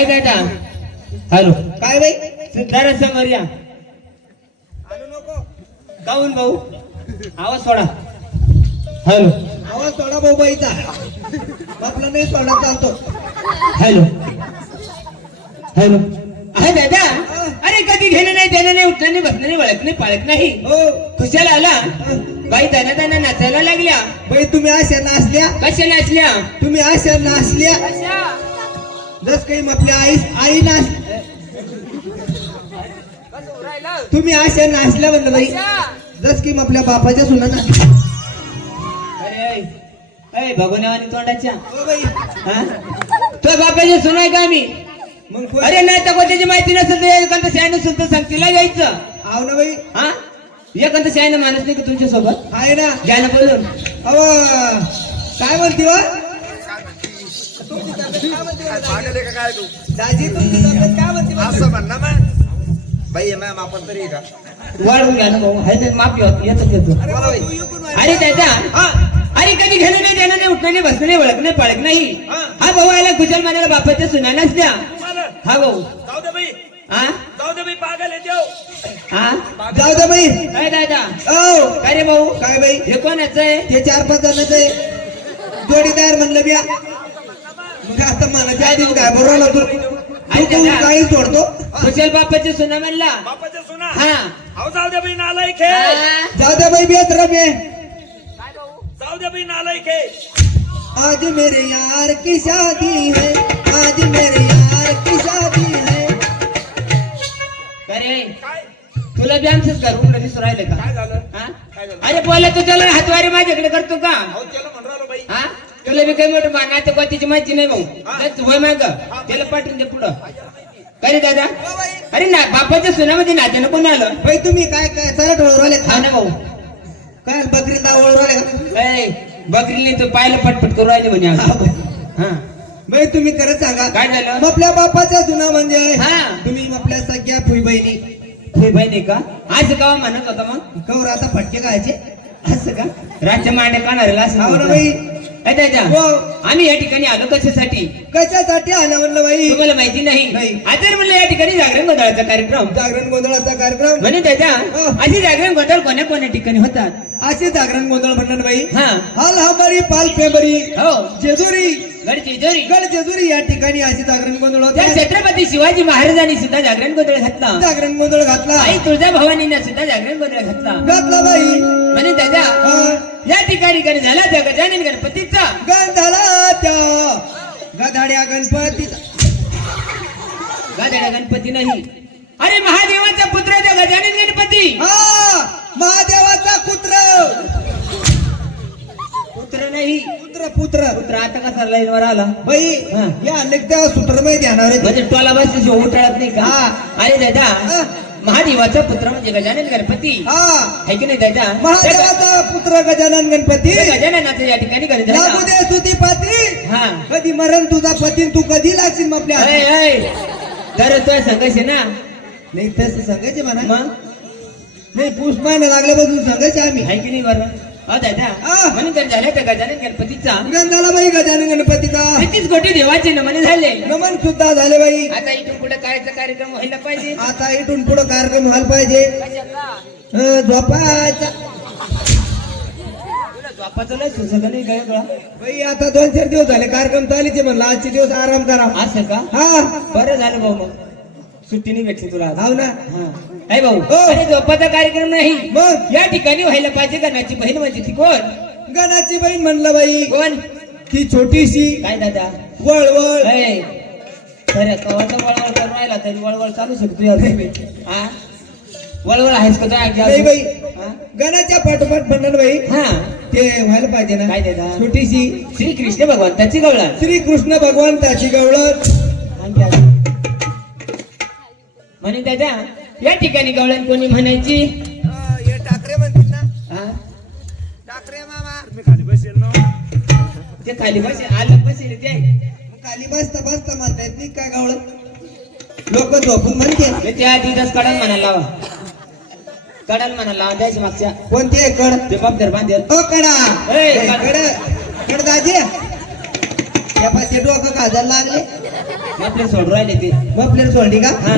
काय दादा हॅलो काय बाई जरा समोर या आणू नको काऊन भाऊ आवाज सोडा हॅलो आवाज सोडा भाऊ बाईचा आपला नाही सोडा चालतो हॅलो हॅलो अरे दादा अरे कधी घेणं नाही देणं नाही उठणं नाही बसणं नाही वळत नाही पाळत नाही हो खुशाला आला बाई दाना दाना नाचायला लागल्या बाई तुम्ही अशा नाचल्या कशा नाचल्या तुम्ही अशा नाचल्या जस काही आपल्या आई नाच तुम्ही अशा नाचल्या म्हणलं बाई जस की आपल्या बापाच्या सुना ना अरे ऐ भगवनावानी तोंडाच्या हो बाई हा तो बापाची सुनाय का मी मग अरे नाही तर त्याची माहिती नसेल तर एखादं शहाणं सुद्धा सांगतीला यायचं आव ना बाई हा एखादं शहाणं माणूस नाही का तुमच्या सोबत आहे ना घ्या ना बोलून अहो काय म्हणते व पागल का काय तू दाजी तुमची तब्येत काय म्हणते बा? असं म्हण ना मग बाई मॅम आपण तरी का वाढून घ्या ना भाऊ हाय ना माफी होत येतो अरे बाई, तू इकडून वाढ. अरे दादा अरे कधी घेणं नाही देणं नाही उठणं नाही बसणं नाही वळख नाही पाळख नाही हा भाऊ आला कुशल म्हणाला बापाच्या सुनानाच द्या हा भाऊ जाऊ दे बाई हा जाऊ दे बाई पागल आहे देव हा जाऊ दे बाई काय दादा ओ काय रे भाऊ काय बाई हे कोणाचं आहे ते 4-5 जणांचं आहे जोडीदार म्हणलं बिया मग आता म्हणायच्या आधीच काय बरोबर तू आई तू दादा. काही सोडतो कुशल बापाची सुना म्हणला बापाच्या सुना हा अहो जाऊ दे बाई नालायक आहे हा. जाऊ दे बाई बेत रमे जाऊ दे बाई नालायक आहे आज मेरे यार की शादी है आज मेरे यार की शादी है अरे काय तुला बी आमचंच घर उघडं दिसून राहिलं का काय झालं हा? काय झालं अरे बोला तू त्याला हातवारी माझ्याकडे करतो का अहो त्याला म्हण राहिलो बाई हा तुला बी काही मोठं नाते कोतीची माहिती नाही भाऊ हा. जास्त वय माग त्याला पाठवून दे पुढं काय रे दादा हो बाई. अरे ना बापाच्या सुनामध्ये नात्यानं कोण आलं बाई तुम्ही काय काय सरट ओळवले हा ना भाऊ काय बकरीला ओळवले ए बकरीने तो पायला पटपट करू राहिले म्हणे अगं. हा बाई तुम्ही खरं सांगा काय झालं आपल्या बापाच्या जुना म्हणजे हा. तुम्ही आपल्या सगळ्या फुई बहिणी हे बहिणी का आज गावा म्हणत होता मग कवर आता फटके खायचे असं का राज्य मांड्या काढायला असं हो ना म्हणतो. बाई ए दादा हो. आम्ही या ठिकाणी आलो कशासाठी कशासाठी आलं म्हणलं बाई तुम्हाला माहिती नाही नाही. आता म्हणलं या ठिकाणी जागरण गोंधळाचा कार्यक्रम जागरण गोंधळाचा कार्यक्रम म्हणे दादा हो. अशी जागरण गोंधळ कोण्या कोण्या ठिकाणी होतात असे जागरण गोंधळ म्हणणार बाई हा हाल हमारी पाल पेबरी हो जेजुरी गडची जोरी गड जेजुरी या ठिकाणी असे जागरण गोंधळ त्या होते छत्रपती शिवाजी महाराजांनी सुद्धा जागरण गोंधळ घातला जागरण गोंधळ घातला आई तुळजाभवानीने सुद्धा जागरण गोंधळ घातला घातला बाई म्हणे दादा हा. या ठिकाणी झाला त्या गजानन गणपतीचा गण झाला त्या गधाड्या गणपतीचा गादड्या गणपती नाही अरे महादेवाचा पुत्र त्या गजानन गणपती हा महादेवाचा पुत्र पुत्र नाही पुत्र पुत्र पुत्र आता कसा लाईनवर आला बाई हा. या अनेक त्या सूत्रमय ध्यानावर येते. म्हणजे टोला बसल्याशी उठाळत नाही का हा. अरे दादा हा. महादेवाचा पुत्र म्हणजे गजानन गणपती हा है की नाही दादा महादेवाचा पुत्र गजानन गणपती त्या गजाननाचं या ठिकाणी लागू गणपती दे स्तुती पाती हा कधी मरण तुझा पती तू कधी लागशील मग आपल्या हाती? ऐ, ऐ. तर तो संघर्ष आहे ना नाही तसं सांगायचे म्हणा मग नाही पुष महिना लागल्यापासून सांगायचे आम्ही है की नाही बरं हो दादा हा. म्हणून तर झालं त्या गजानन गणपतीचा गंधाला बाई गजानन गणपतीचा 33 कोटी देवाचे नमन झाले नमन सुद्धा झाले बाई आता इथून पुढे कायचा कार्यक्रम व्हायला पाहिजे आता इथून पुढे कार्यक्रम व्हायला पाहिजे झोपायचा तुला झोपाचं लय सुचत नाही काय गळा बाई आता 2-4 दिवस झाले कार्यक्रम चालीचे म्हणलं आजचे दिवस आराम करा असं का हा बरं झालं भाऊ मग सुट्टी नाही भेटली तुला आज. हाव ना हा. ऐ भाऊ हो. अरे झोपाचा कार्यक्रम नाही मग या ठिकाणी व्हायला पाहिजे गणाची बहीण म्हणजे ती कोण गणाची बहीण म्हणलं बाई कोण ती छोटीशी काय दादा वळवळ ऐ, खरं कवाचा वळवळ करून राहिला तरी वळवळ चालू शकतो या हा वळवळ आहेस का नाही बाई हा? गणाच्या पाठोपाठ म्हणणार बाई हा ते व्हायला पाहिजे ना काय दादा छोटीशी श्री कृष्ण भगवंताची गवळा श्री कृष्ण भगवान त्याची गवळण म्हणे दादा या ठिकाणी गवळण कोणी म्हणायची हे टाकरे म्हणतील ना हा? टाकरे मामा मी खाली बसेल ना ते खाली बसे आलं बसेल ते खाली बसता बसता म्हणता येत नाही काय गवळण लोक झोपून म्हणते मी त्या दिवस कडन म्हणायला लावा कडन म्हणायला लावा द्यायची मागच्या कोणते कड ते बाप दर बांधेल ओ कडा ए, कड कड दाजी या पाचे डोकं खाजायला लागले आपल्याला सोडून राहिले ते मग आपल्याला सोडली का हा